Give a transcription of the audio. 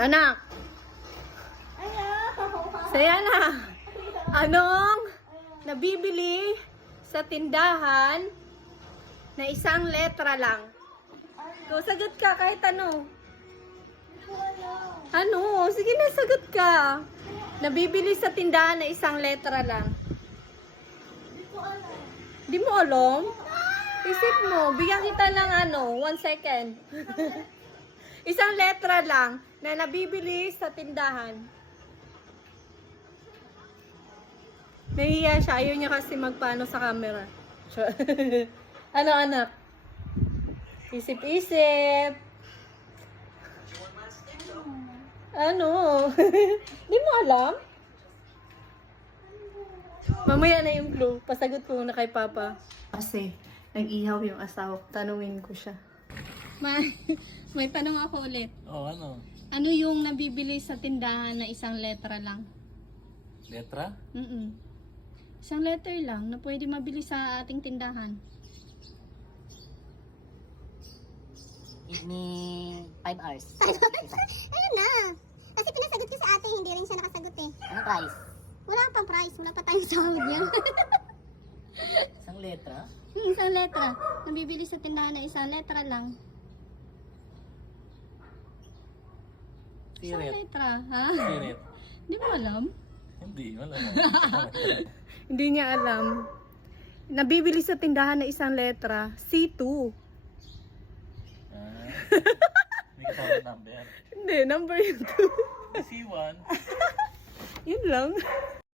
Anak. Saya na. Anong nabibili sa tindahan na isang letra lang? Go, sagot ka kahit ano. Ano? Sige na, sagot ka. Nabibili sa tindahan na isang letra lang. Di mo alam? Isip mo, bigyan kita ng 1 second. Isang letra lang na nabibili sa tindahan. Nahiya siya. Ayaw niya kasi magpaano sa camera. Ano, anak? Isip-isip. Ano? Di mo alam? Mamaya na yung clue. Pasagot ko muna kay Papa. Kasi, nag-ihaw yung asawa. Tanungin ko siya. May tanong ako ulit. Oh, ano? Ano yung nabibili sa tindahan na isang letra lang? Letra? Isang letter lang na pwede mabili sa ating tindahan. Ni 5 hours. Ayun na. Kasi pinasagot ko sa ate, hindi rin siya nakasagot eh. Anong price? Wala pang price, wala pa tayong sahod niya. Isang letra? Isang letra. Nabibili sa tindahan na isang letra lang. Isang Sirit. letra, ha? Sirit. Di mo alam? Hindi, wala. Hindi niya alam. Nabibili sa tindahan na isang letra, C2. May kasama number. Hindi, number yung 2. C1. Yun lang.